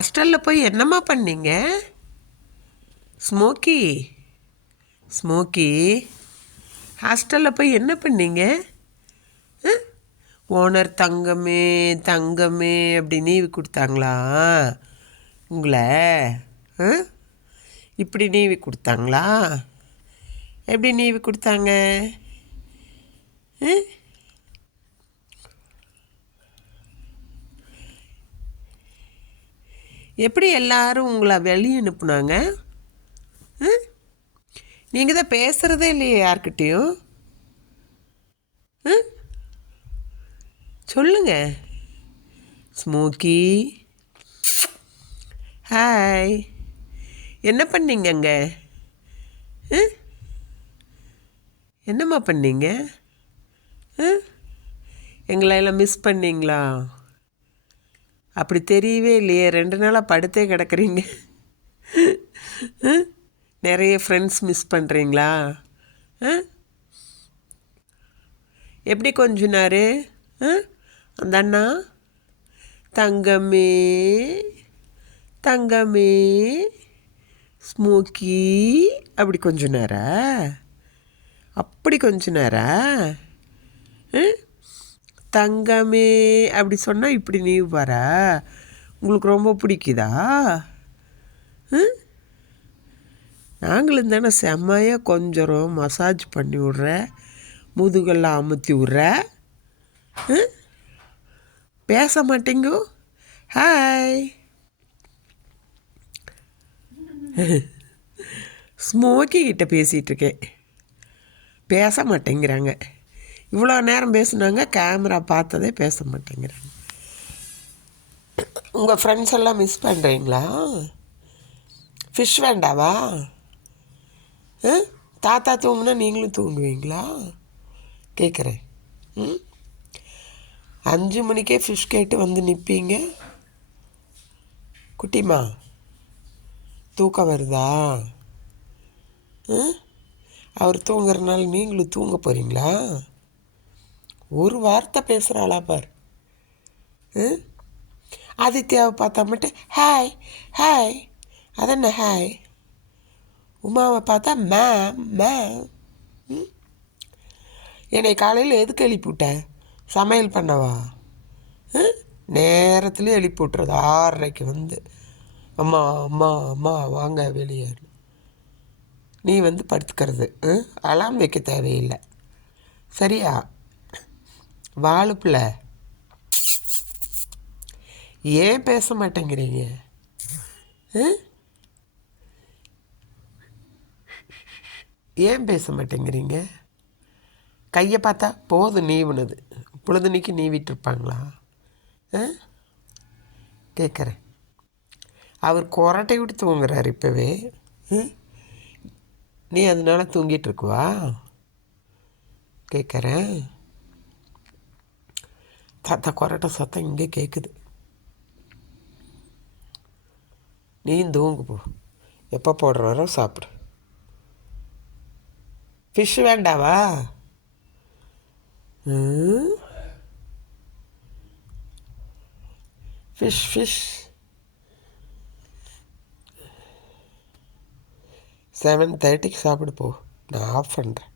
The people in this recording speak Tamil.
ஹாஸ்டலில் போய் என்னம்மா பண்ணீங்க? ஸ்மோக்கி ஸ்மோக்கி ஹாஸ்டலில் போய் என்ன பண்ணீங்க? ஓனர் தங்கமே தங்கமே அப்படி நீவி கொடுத்தாங்களா உங்களை? இப்படி நீவி கொடுத்தாங்களா? எப்படி நீவி கொடுத்தாங்க? எப்படி எல்லாரும் உங்களை வெளியே அனுப்புனாங்க? நீங்கள் தான் பேசுகிறதே இல்லையே யார்கிட்டையும். சொல்லுங்க ஸ்மோக்கி. ஹாய், என்ன பண்ணீங்க அங்கே? என்னம்மா பண்ணீங்க? எங்களெல்லாம் மிஸ் பண்ணீங்களா? அப்படி தெரியவே இல்லையே, 2 நாளாக படுத்தே கிடக்குறீங்க. நிறைய ஃப்ரெண்ட்ஸ் மிஸ் பண்ணுறீங்களா? எப்படி கொஞ்சினாரு அந்த அண்ணா? தங்கமே தங்கமே ஸ்மோக்கி அப்படி கொஞ்சினாரா? அப்படி கொஞ்சினாரா? தங்கமே அப்படி சொன்னால் இப்படி நீவாரா? உங்களுக்கு ரொம்ப பிடிக்குதா? நாங்களும் தானே செம்மையாக கொஞ்சம் மசாஜ் பண்ணி விட்ற, முதுகெல்லாம் அமுத்தி விட்ற. பேச மாட்டேங்கோ. ஹாய், ஸ்மோக்கி கிட்ட பேசிகிட்ருக்கேன், பேச மாட்டேங்கிறாங்க. இவ்வளோ நேரம் பேசுனாங்க, கேமரா பார்த்ததே பேச மாட்டேங்கிறாங்க. உங்கள் ஃப்ரெண்ட்ஸ் எல்லாம் மிஸ் பண்ணுறீங்களா? ஃபிஷ் வேண்டாவா? தாத்தா தூங்குனா நீங்களும் தூங்குவீங்களா கேட்குறேன். 5 மணிக்கே ஃபிஷ் கேட்டு வந்து நிற்பீங்க. குட்டிமா தூக்கம் வருதா? அவர் தூங்குறதுனால நீங்களும் தூங்க போகிறீங்களா? ஒரு வார்த்தை பேசுகிறாளா பார். ஆதித்யாவை பார்த்தா மட்டும் ஹாய் ஹாய், அதென்ன ஹாய். உமாவை பார்த்தா மேம் மேம். என்னை காலையில் எதுக்கு எழுப்பி விட்டேன்? சமையல் பண்ணவா? நேரத்துலேயே எழுப்பி விட்றது 6:30 வந்து, அம்மா அம்மா அம்மா வாங்க வெளியே. நீ வந்து படுத்துக்கிறது. அலாம் வைக்க தேவையில்லை, சரியா? வாழுப்புல ஏன் பேச மாட்டேங்கிறீங்க? ஏன் பேச மாட்டேங்கிறீங்க? கையை பார்த்தா போதும் நீவுனது. பொழுதுனிக்கு நீவிட்டுருப்பாங்களா? கேட்குறேன். அவர் கொரட்டை விட்டு தூங்குறாரு இப்போவே. நீ அதனால தூங்கிட்டு இருக்குவா கேட்குறேன். தாத்தா கொரட்டை சத்தம் இங்கே கேட்குது. நீயும் தூங்கு போ, எப்போ போடுறாரோ சாப்பிடு. ஃபிஷ் வேண்டாவா? ஃபிஷ் ஃபிஷ் 7:30 சாப்பிடு போ, நான் ஆஃப் பண்ணுறேன்.